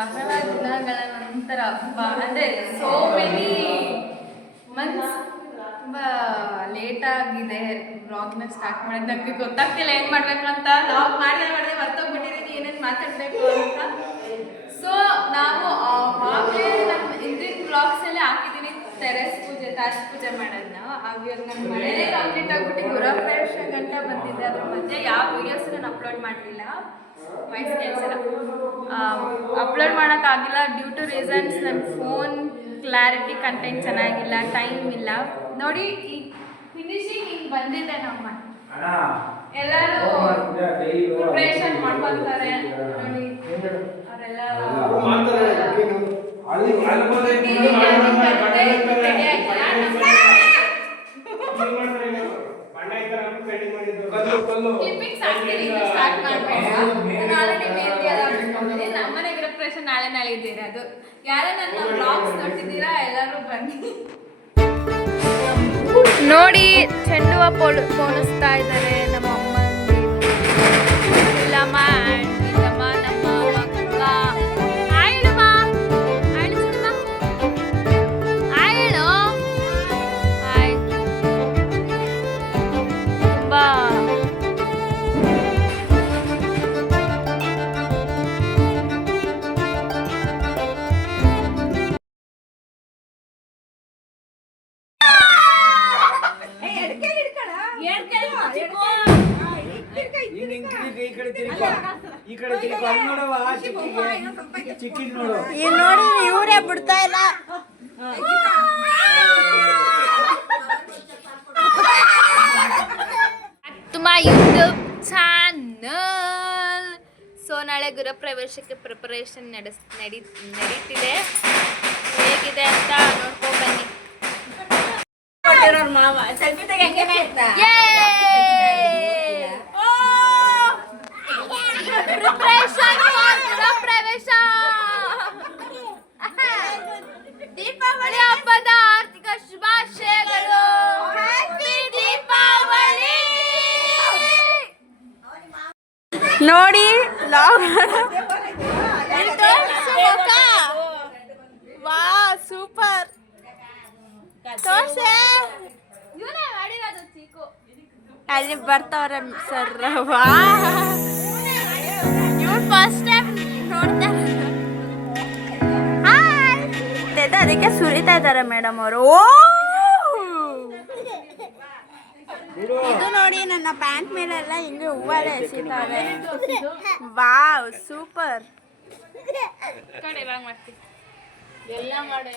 ಬಹಳ ದಿನಗಳ ನಂತರ ಅಂದರೆ ಸೋ ಮೆನಿ ಮಂತ್ಸ್ ತುಂಬ ಲೇಟ್ ಆಗಿದೆ ವ್ಲಾಗ್ನ ಸ್ಟಾರ್ಟ್ ಮಾಡಿದ್ದು. ನನಗೆ ಗೊತ್ತಾಗ್ತಿಲ್ಲ ಏನು ಮಾಡಬೇಕು ಅಂತ. ವ್ಲಾಗ್ ಮಾಡಿದೆ ಮರ್ತೋಗ್ಬಿಟ್ಟಿದ್ದೀನಿ ಏನೇನು ಮಾತಾಡಬೇಕು ಅಂತ. ಸೊ ನಾವು ಆಗಲೇ ನಮ್ಮ ಹಿಂದಿನ ವ್ಲಾಗ್ಸಲ್ಲೇ ಹಾಕಿದ್ದೀನಿ ಟೆರೆಸ್ ಪೂಜೆ ತಾಜ್ ಪೂಜೆ ಮಾಡೋದನ್ನ. ಇವಾಗ ನನ್ನ ಮನೇಲೇ ಕಂಪ್ಲೀಟ್ ಆಗಿಬಿಟ್ಟು ಗೃಹಪ್ರವೇಶ ಗಂಟ ಬಂದಿದೆ. ಅದ್ರ ಮಧ್ಯೆ ಯಾವ ವೀಡಿಯೋಸ್ ನಾನು ಅಪ್ಲೋಡ್ ಮಾಡಲಿಲ್ಲ. ವಾಯ್ಸ್ ಕೇಳಿಸಲ್ಲ, ಅಪ್ಲೋಡ್ ಮಾಡೋಕ್ಕಾಗಿಲ್ಲ ಡ್ಯೂ ಟು ರೀಸನ್ಸ್. ನನ್ನ ಫೋನ್ ಕ್ಲಾರಿಟಿ ಕಂಟೆಂಟ್ ಚೆನ್ನಾಗಿಲ್ಲ, ಟೈಮ್ ಇಲ್ಲ. ನೋಡಿ ಈ ಫಿನಿಶಿಂಗ್ ಹಿಂಗೆ ಬಂದಿದೆ. ನಮ್ಮ ಎಲ್ಲರೂ ಪ್ರಿಪ್ರೇಷನ್ ಮಾಡ್ಕೊತಾರೆ ನೋಡಿ. ಅವರೆಲ್ಲ ನಮ್ಮನೆ ಗೃಹಪ್ರವೇಶ ನಾಳೆ ಇದ್ದೀರಾ. ಅದು ಯಾರೋ ನನ್ನ ಬ್ಲಾಗ್ಸ್ ನೋಡ್ತಿದ್ದೀರಾ ಎಲ್ಲರೂ ಬನ್ನಿ ನೋಡಿ. ಚೆಂಡು ಹೂವು ಪೋಣಿಸ್ತಾ ಇದ್ದಾರೆ ನಮ್ಮ ಅಮ್ಮಂಗೆ. ಇಲ್ಲಮ್ಮ ಇಲ್ಲಮ್ಮ ನಮ್ಮ ಮಕ್ಕ ಆಯ್ಳಮ್ಮ ಆಯ್ಳು ಚಿಕ್ಕ ಆಯ್ಳು ಆಯ್ತು. ತುಂಬಾ ನೋಡಿ ಇವರೇ ಬಿಡ್ತಾ ಇಲ್ಲ. ತುಂಬಾ ಯೂಟ್ಯೂಬ್ ಚಾನಲ್. ಸೊ ನಾಳೆ ಗೃಹಪ್ರವೇಶಕ್ಕೆ ಪ್ರಿಪರೇಷನ್ ನಡೀತಿದೆ. ಹೇಗಿದೆ ಅಂತ ನೋಡ್ಕೊಂಡು ಬನ್ನಿ. ದೀಪಾವಳಿ ಹಬ್ಬದ ಆರ್ಥಿಕ ಶುಭಾಶಯಗಳು. ದೀಪಾವಳಿ ನೋಡಿ ವಾ ಸೂಪರ್ ತೋರ್ಸೆ. ಅಲ್ಲಿ ಬರ್ತಾವ್ರೆ ಸರ್. ವಾ ಇವ್ರು ಫಸ್ಟ್ ಟೈಮ್ ನೋಡ್ತಾರೆ. ಅದಕ್ಕೆ ಸುರಿತಾ ಇದ್ದಾರೆ ಮೇಡಮ್ ಅವರು. ಓ ಇದು ನೋಡಿ ನನ್ನ ಪ್ಯಾಂಟ್ ಮೇಲೆಲ್ಲ ಹಿಂಗೆ ಹೂವಲ್ಲೇ ಎಸಿತಾರೆ. Wow super. ಎಲ್ಲ ಮಾಡಿ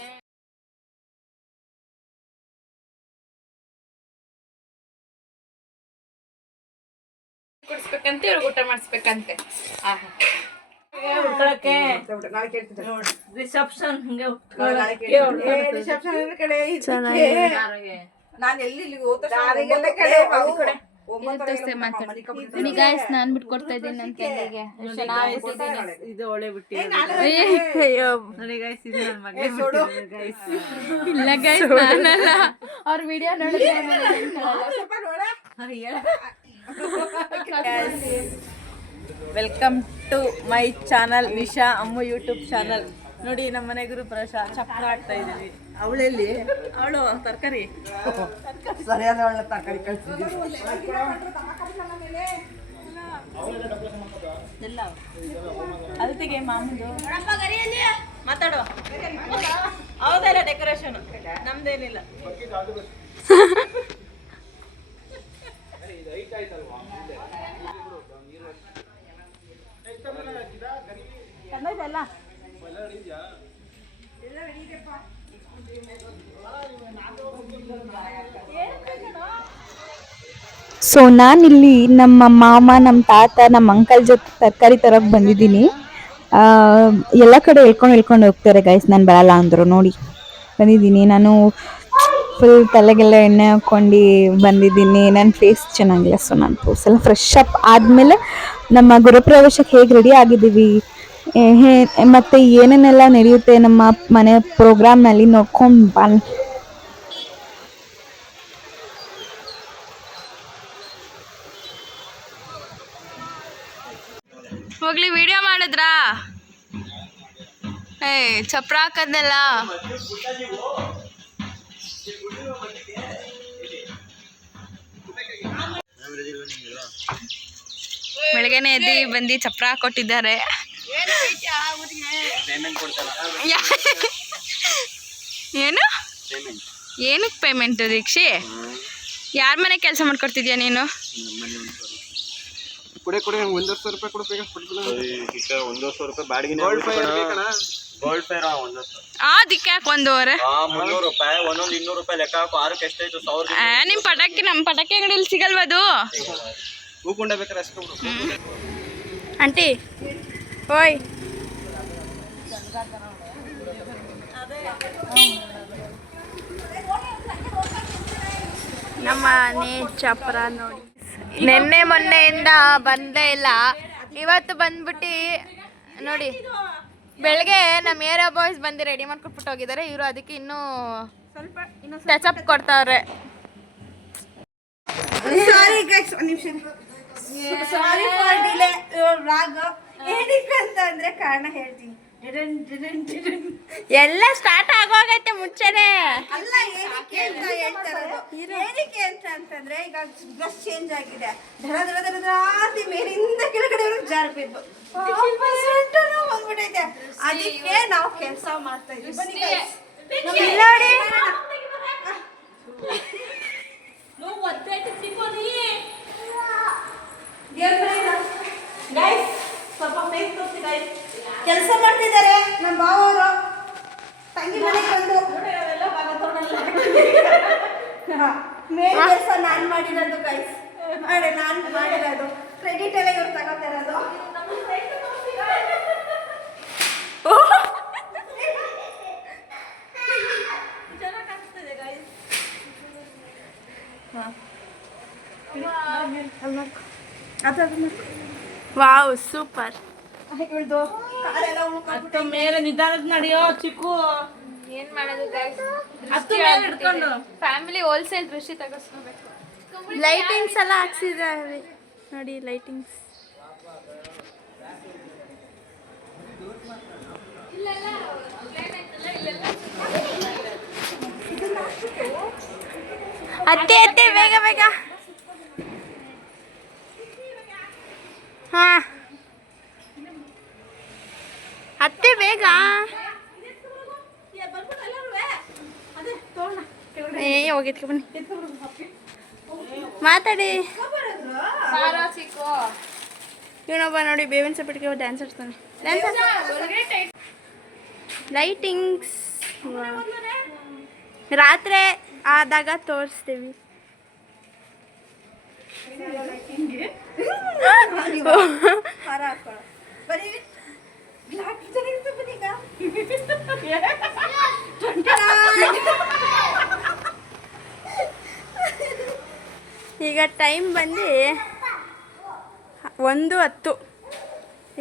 ಕೊಡಿಸ್ಬೇಕಂತೆ, ಇವ್ರಿಗೆ ಊಟ ಮಾಡಿಸ್ಬೇಕಂತೆ. ರಿಸೆಪ್ಷನ್ ನಾನು ಬಿಟ್ಕೊಡ್ತಾ ಇದ್ದೀನಿ ನನ್ನ ತಂಗಿಗೆ. ಇದು ಒಳ್ಳೆ ಬಿಟ್ಟಿ ನೋಡಿ ಗೈಸ್, ಇದು ನನ್ನ ಮಗ. ಇಲ್ಲ ಗೈಸ್ ನಾನಲ್ಲ, ಅವ್ರ ವಿಡಿಯೋ ನೋಡಿದ್ರೆ welcome to my channel Nisha Ammu YouTube channel. ನೋಡಿ ನಮ್ಮ ಮನೆ ಗೃಹಪ್ರವೇಶ ಚಕ್ರ ಆಗ್ತಾ ಇದೀವಿ. ಅವಳೆಲ್ಲಿ ಅವಳು ತರಕಾರಿ ಸರಿಯಾದ ಒಳ್ಳೆ ತರಕಾರಿ ಕಳ್ಸಿದ್ದೀವಿ. ಎಲ್ಲ ಅದಕ್ಕೆ ಮಾಮೂಲು ಮಾತಾಡುವ. ಹೌದಲ್ಲ ಡೆಕೋರೇಷನ್ ನಮ್ದೇನಿಲ್ಲ. ಸೊ ನಾನಿಲ್ಲಿ ನಮ್ಮ ಮಾಮ, ನಮ್ಮ ತಾತ, ನಮ್ಮ ಅಂಕಲ್ ಜೊತೆ ತರಕಾರಿ ತರಕ್ಕೆ ಬಂದಿದ್ದೀನಿ. ಎಲ್ಲ ಕಡೆ ಹೇಳ್ಕೊಂಡು ಹೋಗ್ತಾರೆ ಗೈಸ್, ನಾನು ಬರಲ್ಲ ಅಂದರು. ನೋಡಿ ಬಂದಿದ್ದೀನಿ ನಾನು, ಫುಲ್ ತಲೆಗೆಲ್ಲ ಎಣ್ಣೆ ಹಾಕ್ಕೊಂಡು ಬಂದಿದ್ದೀನಿ. ನನ್ನ ಫೇಸ್ ಚೆನ್ನಾಗಿಲ್ಲ, ಸೊ ನಾನು ತೋರಿಸಲ್ಲ. ಫ್ರೆಶ್ ಅಪ್ ಆದಮೇಲೆ ನಮ್ಮ ಗೃಹಪ್ರವೇಶಕ್ಕೆ ಹೇಗೆ ರೆಡಿ ಆಗಿದ್ದೀವಿ ಮತ್ತು ಏನೇನೆಲ್ಲ ನಡೆಯುತ್ತೆ ನಮ್ಮ ಮನೆ ಪ್ರೋಗ್ರಾಮ್ನಲ್ಲಿ ನೋಡ್ಕೊಂಡು ಬನ್ನಿ. ಹೋಗ್ಲಿ ವಿಡಿಯೋ ಮಾಡಿದ್ರಾ? ಚಪ್ರ ಹಾಕದ್ನೆಲ್ಲ ಬೆಳಗ್ಗೆನೆ ಎದ್ದು ಬಂದು ಚಪ್ರ ಹಾಕೊಟ್ಟಿದ್ದಾರೆ. ಏನು ಏನಕ್ಕೆ ಪೇಮೆಂಟ್ ದೀಕ್ಷಿ? ಯಾರ ಮನೆ ಕೆಲಸ ಮಾಡ್ಕೊಡ್ತಿದ್ಯಾ ನೀನು? ಅದಕ್ಕೆ ಯಾಕೆ 1,500? 300 ರೂಪಾಯಿ ಒಂದೊಂದು 200 ರೂಪಾಯಿ ಲೆಕ್ಕ ಹಾಕು. 6ಕ್ಕೆ ಎಷ್ಟಾಯ್ತು? 1000. ನಿಮ್ಮ ಪಟಾಕಿ ನಮ್ಮ ಪಟಾಕಿ ಅಂಗಡಿಯಲ್ಲಿ ಸಿಗಲ್ವದು? ಹೂಕೊಂಡ ಬೇಕಾರೆ ಅಷ್ಟು ಆಂಟಿ ಓಯ್ ನಮ್ಮ ಮನೆ ಚಪ್ರ ನೋಡಿ. ನಿನ್ನೆ ಮೊನ್ನೆಯಿಂದ ಬಂದೇ ಇಲ್ಲ, ಇವತ್ತು ಬಂದ್ಬಿಟ್ಟು ನೋಡಿ. ಬೆಳಗ್ಗೆ ನಮ್ಮ ಏರಿಯಾ ಬಾಯ್ಸ್ ಬಂದು ರೆಡಿ ಮಾಡ್ಕೊಟ್ಬಿಟ್ಟು ಹೋಗಿದ್ದಾರೆ. ಇವರು ಅದಕ್ಕೆ ಇನ್ನೂ ಟಚಪ್ ಕೊಡ್ತಾವ್ರೆ. Sorry for delay vlog. ಏನಕ್ಕೆ ಅಂತ ಅಂದ್ರೆ ಕಾರಣ ಹೇಳ್ತೀನಿ. ಎಲ್ಲ ಸ್ಟಾರ್ಟ್ ಆಗೋಗೈತೆ ಮುಂಚೆನೆ. ಅಲ್ಲ ಏನಕ್ಕೆ ಅಂತ ಹೇಳ್ತಾ ಇರೋದು. ಏನಕ್ಕೆ ಅಂತ ಅಂತಂದ್ರೆ ಈಗ ಡ್ರೆಸ್ ಚೇಂಜ್ ಆಗಿದೆ. ದರ ದರ ದರ ದರಾತಿ ಮೇಲಿಂದ ಕೆಳಗಡೆವರೆಗೂ ಜಾರ್ ಬಿದ್ದು ಬಂದ್ಬಿಟ್ಟೈತೆ. ಅದಕ್ಕೆ ನಾವು ಕೆಲಸ ಮಾಡ್ತಾ ಇದ್ವಿ. ಬನ್ನಿ guys. ನೋಡಿ ಗೈಸ್ ಸ್ವಲ್ಪ ಫೇಸ್ ತೋರಿಸಿ ಗೈಸ್. ಕೆಲಸ ಮಾಡ್ತಿದ್ದಾರೆ ನಮ್ಮ ಬಾವರು. ತಂಗಿ ಮನೆಗೆ ಬಂದು ಮೇನ್ ಕೆಲಸ ನಾನು ಮಾಡಿರೋದು ಗೈಸ್. ನಾನು ಮಾಡಿರೋದು ಕ್ರೆಡಿಟ್ ಎಲ್ಲ ಇವ್ರು ತಗೋತಾ ಇರೋದು. ಚೆನ್ನಾಗಿ ಕಾಣಿಸ್ತಿದೆ ಗೈಸ್. Wow super. ಇವಳ್ದು ಕಾಲೆಲ್ಲ ಉಳ್ಕೊಂಡು ಮೇಲೆ ನಿಧಾನಕ್ಕೆ ನಡೆಯೋ ಚಿಕ್ಕು. ಏನ್ ಮಾಡೋದು ಹಿಡ್ಕೊಂಡು ಫ್ಯಾಮಿಲಿ ಹೋಲ್ಸೇಲ್ ದೃಷ್ಟಿ ತಗೋಸ್ಕೋಬೇಕು. ಲೈಟಿಂಗ್ಸ್ ಎಲ್ಲ ಹಾಕ್ಸಿದ್ದಾರೆ ನೋಡಿ. ಲೈಟಿಂಗ್ಸ್ ಅತ್ತೆ ಅತ್ತೆ ಬೇಗ ಬೇಗ. ಹಾ ಅತ್ತೆ ಬೇಗ. ಹೋಗಿದ್ಕೆ ಬನ್ನಿ ಮಾತಾಡಿ. ಇವನೊಬ್ಬ ನೋಡಿ ಬೇವಿನ ಸಪಟಿಗೆ ಡ್ಯಾನ್ಸ್ ಆಡ್ತಾನೆ. ಲೈಟಿಂಗ್ಸ್ ರಾತ್ರಿ ಆದಾಗ ತೋರಿಸ್ತೀವಿ. ಹಾರ ಹಾಕೋಣ ಬರೀ. ಈಗ ಟೈಮ್ ಬಂದು 1:10.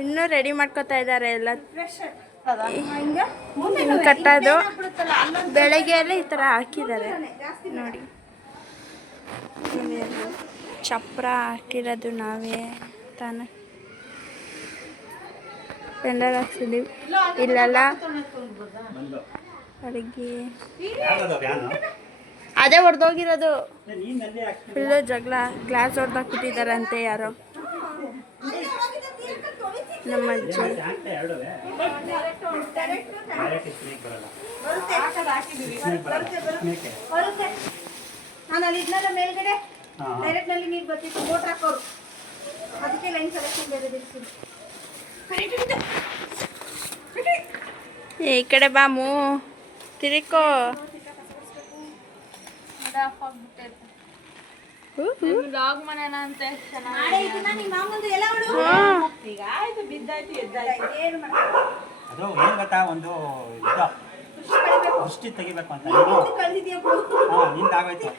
ಇನ್ನೂ ರೆಡಿ ಮಾಡ್ಕೋತಾ ಇದ್ದಾರೆ ಎಲ್ಲ. ಹಿಂಗೆ ಕಟ್ಟೋದು ಬೆಳಗ್ಗೆ ಎಲ್ಲ ಈ ಥರ ಹಾಕಿದ್ದಾರೆ ನೋಡಿ. ಚಪ್ರ ಹಾಕಿರೋದು ನಾವೇ ತಾನೆ. ಪೆಂಡಲ್ ಹಾಕ್ಸಿದ್ದೀವಿ ಇಲ್ಲೆಲ್ಲ ಅಡುಗೆ. ಅದೇ ಹೊಡೆದೋಗಿರೋದು ಫುಲ್ಲು ಜಗಳ. ಗ್ಲಾಸ್ ಹೊಡೆದಾಕ್ಬಿಟ್ಟಿದ್ದಾರಂತೆ ಯಾರೋ ನಮ್ಮ ಅಜ್ಜಿ. ನಾನು ಅಲ್ಲಿ ಇದ್ನಲ್ಲ ಮೇಲ್ಗಡೆ ಡೈರೆಕ್ಟ್ ನಲ್ಲಿ ನೀರು ಬರ್ತಿತ್ತು. ಮೋಟ್ರ್ ಹಾಕೋರು ಅದಕ್ಕೆ ಲೈನ್ ಸೆಲೆಕ್ಷನ್ ಬೇರೆ ಬಿಡ್ತೀನಿ. ಈ ಕಡೆ ಬಾಮು ತಿರ್ಕೋ. ನಾಳೆ ಇದನ್ನ ನಿಮ್ಮ ಮಾಮಂದು ಎಲ್ಲ ಅವಳು ಈಗ ಆಯ್ತು, ಬಿದ್ದಾಯ್ತು ಎದ್ದಾಯ್ತು. ಏನು ಮಾಡ್ತಾರೆ ಅದು ಏನ್ ಗೊತ್ತಾ, ಒಂದು ಇದು ದೃಷ್ಟಿ ತೆಗಿಬೇಕು ಅಂತ ಕಳ್ದಿದ್ಯಾ ನಿಂದ ಆಗೋಯ್ತು.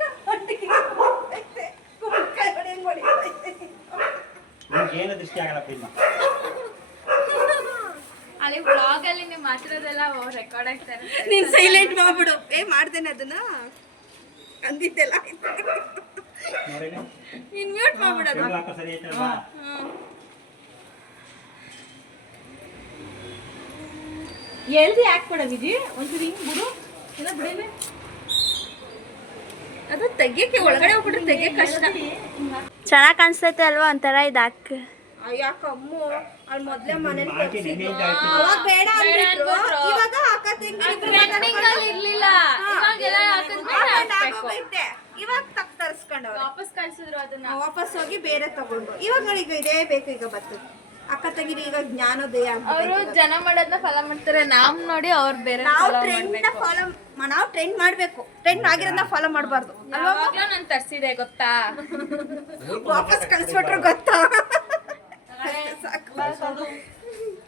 ನಿಮ್ಗೆ ಏನು ದೃಷ್ಟಿ ಆಗಲ್ಲ ಇನ್ನು. ಅಲ್ಲಿ ವ್ಲಾಗ್ ಅಲ್ಲಿ ನೀವು ಮಾತಾಡೋದೆಲ್ಲ ರೆಕಾರ್ಡ್ ಆಗ್ತಾರೆ. ನೀನ್ ಸೈಲೆಂಟ್ ಮಾಡ್ಬಿಡು. ಮಾಡ್ದೇನೆ ಅದನ್ನ ಅಂದಿದ್ದೆಲ್ಲ ನೋಡಿಲ್ಲ ನೀನ್ ಮ್ಯೂಟ್ ಮಾಡ್ಬಿಡೋದು. ಹಾಕೋ ಸರಿ ಐತಲ್ವಾ? ಎಲ್ದಿ ಯಾಕೆ ಕೊಡ ವಿಜಿ ಒಂಚೂರು ಹಿಂಗ್ ಬಿಡು ಇಲ್ಲ ಬಿಡೇನೆ ಅದು ತೆಗಿಯಕ್ಕೆ ಒಳಗಡೆ ಹೋಗ್ಬಿಟ್ರೆ ತೆಗಿಯಕ್ಕೆ ಕಷ್ಟ. ಚೆನ್ನಾಗಿ ಕಾಣಿಸ್ತೈತೆ ಅಲ್ವಾ ಒಂಥರ ಇದು ಹಾಕಿ. ಯಾಕಮ್ಮು ಅಲ್ಲಿ ಮೊದ್ಲೇ ಮನೇಲಿ ಹಾಕಿ ನೆನ್ನೆ ಇದ್ದ ಹಾಕಿ. ಅವಾಗ ಬೇಡ ಅಂದಿದ್ರು. ಇವಾಗ ಅಕ್ಕ ಇರ್ಲಿಲ್ಲ ಇವಾಗೆಲ್ಲ ಹಾಕಿದ್ಮೇಲೆ ಹಾಕ್ಬೇಕು. ಇವಾಗ ತರ್ಸ್ಕೊಂಡವ್ರೆ. ವಾಪಸ್ ಕಳ್ಸಿದ್ರು ಅದನ್ನ. ವಾಪಸ್ ಹೋಗಿ ಬೇರೆ ತಗೊಂಡ್ರು. ಇವಾಗ ನೋಡಿ ಈಗ ಇದೇ ಬೇಕು ಈಗ ಬರ್ತದೆ. ಅಕ್ಕ ತಂಗಿರಿ ಈಗ ಜ್ಞಾನೋದಯ ಅವರು ಜನ ಮಾಡೋದನ್ನ ಫಾಲೋ ಮಾಡ್ತಾರೆ, ನಾವ್ ನೋಡಿ ಅವ್ರು ಬೇರೆ ನಾವು ಟ್ರೆಂಡ್ ಮಾಡ್ಬೇಕು. ಟ್ರೆಂಡ್ ಆಗಿರೋದನ್ನ ಫಾಲೋ ಮಾಡಬಾರ್ದು. ಅವಾಗ್ಲೂ ನಾನು ತರ್ಸಿದೆ ಗೊತ್ತಾ. ವಾಪಸ್ ಕಳ್ಸ್ಬಿಟ್ರು ಗೊತ್ತಾ.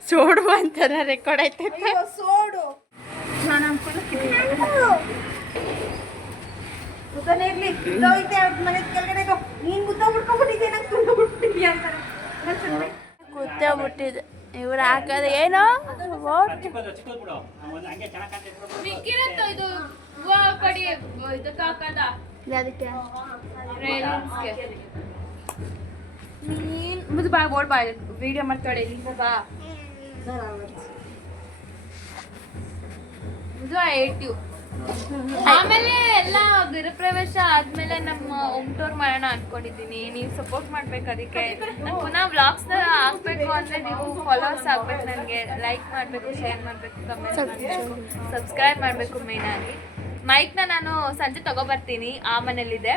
ಸೋಡು ಅಂತಾರ ರೆಕಾರ್ಡ್ ಐತೆ. ಅಯ್ಯೋ, ಸೋಡು ನಾನು ಉದಾನೆ ಇರ್ಲಿ ಹೋಯ್ತೆ ಅವ್ರ ಮನೆ ಕೆಳಗಡೆ ನೀನ್ ಗುದ್ದ ಬಿಟ್ಕೊಂಡ್ಬಿಟ್ಟಿದ್ದೆ ನಂಗೆ ತುಂಬ ಬಿಟ್ಬಿಟ್ಟಿದ್ಯಾ ಅಂತಾರೆ. ಕೂತೋಗ್ಬಿಟ್ಟಿದೆ ಇವ್ರು ಹಾಕೋದು ಏನೋ ಚಿಕ್ಕದು ಬಿಡು ಒಂದು ಹಂಗೆ ಚೆನ್ನಾಗಿ ಕಾಣ್ತೈತೆ. ಮಿಕ್ಕಿರತ್ತೋ ಇದು ಹೂವ ಕಡಿ ಇದಕ್ಕೆ ಹಾಕದ ಅದಕ್ಕೆ ರೇಲಿಂಗ್ಸ್ಗೆ. ನೀನ್ ಮುದ್ದು ಬಾ ಓಡ್ ಬಾ ವಿಡಿಯೋ ಮಾಡ್ತಾಳೆ ಇಲ್ಲಿಂದ ಬಾ. ಇದು ಐಟ್ಯು. ಆಮೇಲೆ ಎಲ್ಲ ಗೃಹಪ್ರವೇಶ ಆದ್ಮೇಲೆ ನಮ್ಮ ಹೋಮ್ ಟೂರ್ ಮಾಡೋಣ ಅನ್ಕೊಂಡಿದ್ದೀನಿ. ನೀವು ಸಪೋರ್ಟ್ ಮಾಡ್ಬೇಕು. ಅದಕ್ಕೆ ನಾನು ಪುನಃ ವ್ಲಾಗ್ಸ್ ಹಾಕ್ಬೇಕು ಅಂದ್ರೆ ನೀವು ಫಾಲೋವರ್ಸ್ ಆಗ್ಬೇಕು, ನನಗೆ ಲೈಕ್ ಮಾಡಬೇಕು, ಶೇರ್ ಮಾಡಬೇಕು, ಕಮೆಂಟ್ ಮಾಡಬೇಕು, ಸಬ್ಸ್ಕ್ರೈಬ್ ಮಾಡಬೇಕು. ಮೇಯ್ನಾಗಿ ಮೈಕ್ನ ನಾನು ಸಂಜೆ ತಗೊಬರ್ತೀನಿ, ಆ ಮನೇಲಿದೆ.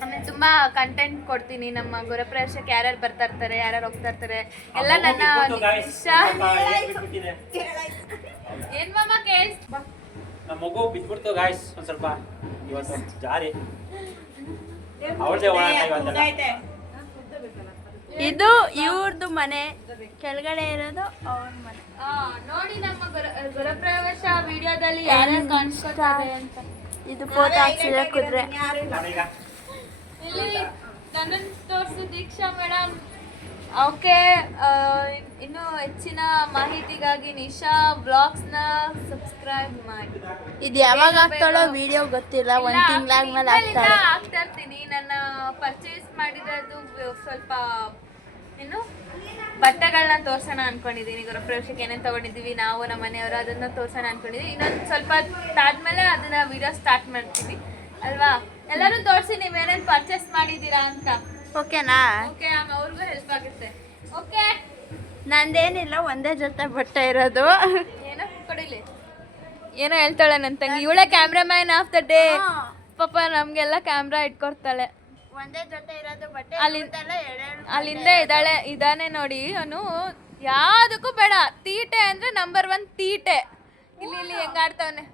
ಆಮೇಲೆ ತುಂಬ ಕಂಟೆಂಟ್ ಕೊಡ್ತೀನಿ. ನಮ್ಮ ಗೃಹಪ್ರವೇಶಕ್ಕೆ ಯಾರ್ಯಾರು ಬರ್ತಾ ಇರ್ತಾರೆ, ಯಾರ್ಯಾರು ಹೋಗ್ತಾ ಇರ್ತಾರೆ ಎಲ್ಲ ನನ್ನ ಇಷ್ಟ. ಏನ್ ಮಾಮ ಕೇಳ್ಸ್ ನಮ್ಮ ಮಗು ಬಿದ್ಬಿಡ್ತು ಗಾಯ್ಸ್ ಒಂದ್ ಸ್ವಲ್ಪ ಇವತ್ತು ಜಾರಿ ಅವಳದೇ ಓಡಾಟ ಇವತ್ತೆಲ್ಲ. ಇದು ಇವ್ರದ್ದು ಮನೆ, ಕೆಳಗಡೆ ಇರೋದು ಅವ್ರ ಮನೆ. ನೋಡಿ ನಮ್ಮ ಗೃಹಪ್ರವೇಶ ವಿಡಿಯೋದಲ್ಲಿ ಯಾರ್ಯಾರು ಕಾಣಿಸ್ಕೊತಾರೆ ಅಂತ. ಇದು ಫೋಟೋ ಹಾಕ್ಸಿದ್ರೆ ಕುದ್ರೆ. ನಾನೀಗ ಇಲ್ಲಿ ನನ್ನನ್ನು ತೋರಿಸಿ ದೀಕ್ಷಾ ಮೇಡಮ್. ಓಕೆ, ಇನ್ನು ಹೆಚ್ಚಿನ ಮಾಹಿತಿಗಾಗಿ ನಿಶಾ ಬ್ಲಾಗ್ಸ್ನ ಸಬ್ಸ್ಕ್ರೈಬ್ ಮಾಡಿ. ಇದು ಯಾವಾಗ ಹಾಕ್ತಾಳೋ ವಿಡಿಯೋ ಗೊತ್ತಿಲ್ಲ, ಒಂದು ತಿಂಗಳಾದ್ಮೇಲೆ ಹಾಕ್ತಾಳೆ. ಹಾಕ್ತಾ ಇರ್ತೀನಿ. ನನ್ನ ಪರ್ಚೇಸ್ ಮಾಡಿರೋದು ಸ್ವಲ್ಪ ಏನು ಬಟ್ಟೆಗಳನ್ನ ತೋರ್ಸೋಣ ಅನ್ಕೊಂಡಿದ್ದೀನಿ. ಗೃಹಪ್ರವೇಶಕ್ಕೆ ಏನೇನು ತಗೊಂಡಿದ್ದೀವಿ ನಾವು ನಮ್ಮ ಮನೆಯವರು ಅದನ್ನ ತೋರ್ಸೋಣ ಅನ್ಕೊಂಡಿದ್ದೀವಿ. ಇನ್ನೊಂದು ಸ್ವಲ್ಪ ಆದ್ಮೇಲೆ ಅದನ್ನ ವಿಡಿಯೋ ಸ್ಟಾರ್ಟ್ ಮಾಡ್ತೀವಿ ಅಲ್ವಾ. ಎಲ್ಲರೂ ತೋರಿಸಿ ನೀವೇನೇನು ಪರ್ಚೇಸ್ ಮಾಡಿದ್ದೀರಾ ಅಂತ. ಓಕೆನಾ? ಓಕೆ, ಅವ್ರಿಗೂ ಹೆಲ್ಪ್ ಆಗುತ್ತೆ. ಓಕೆ, ನಂದೇನಿಲ್ಲ, ಒಂದೇ ಜೊತೆ ಬಟ್ಟೆ ಇರೋದು. ಏನೋ ಕೊಡಿಲಿ, ಏನೋ ಹೇಳ್ತಾಳೆ ನನ್ನ ತಂಗಿ. ಇವಳೆ ಕ್ಯಾಮ್ರಾಮ್ಯಾನ್ ಆಫ್ ದ ಡೇ. ಪಾಪ ನಮಗೆಲ್ಲ ಕ್ಯಾಮ್ರಾ ಇಟ್ಕೊಡ್ತಾಳೆ. ಒಂದೇ ಜೊತೆ ಇರೋದು ಬಟ್ಟೆ. ಅಲ್ಲಿಂದ ಇದಾನೆ ನೋಡಿ. ಅವನು ಯಾವುದಕ್ಕೂ ಬೇಡ, ತೀಟೆ ಅಂದ್ರೆ ನಂಬರ್ 1 ತೀಟೆ. ಇಲ್ಲಿ ಹೆಂಗಾಡ್ತಾವನೆ.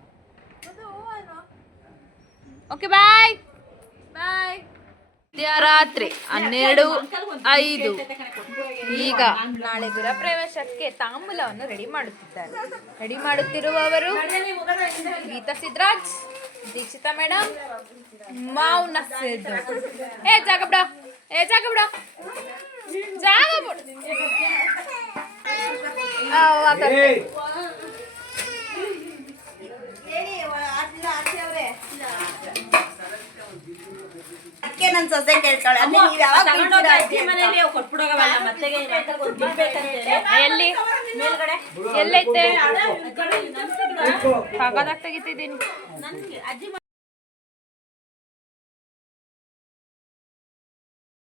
ಓಕೆ, ಬಾಯ್ ಬಾಯ್. ರಾತ್ರಿ 12:05. ಈಗ ನಾಳೆ ಗೃಹಪ್ರವೇಶಕ್ಕೆ ತಾಂಬೂಲವನ್ನು ರೆಡಿ ಮಾಡುತ್ತಿದ್ದಾರೆ. ರೆಡಿ ಮಾಡುತ್ತಿರುವವರು ಗೀತಾ ಸಿದ್ರಾಜ್, ದೀಕ್ಷಿತಾ ಮೇಡಮ್, ಮೌನ ಸಿದ್ದು. ಜಾಗ ಬಿಡ, ಜಾಗ ಬಿಡ, ಜಾಗ ಬಿಡ. ಅದಕ್ಕೆ ನನ್ನ ಸೊಸೆ ಕೇಳ್ತಾಳೆ, ಅದೇ ನೀವು ಯಾವಾಗ ಎಲ್ಲಿ ಎಲ್ಲೈತೆ? ಕಾಗದ ತೆಗಿತಿದ್ದೀನಿ.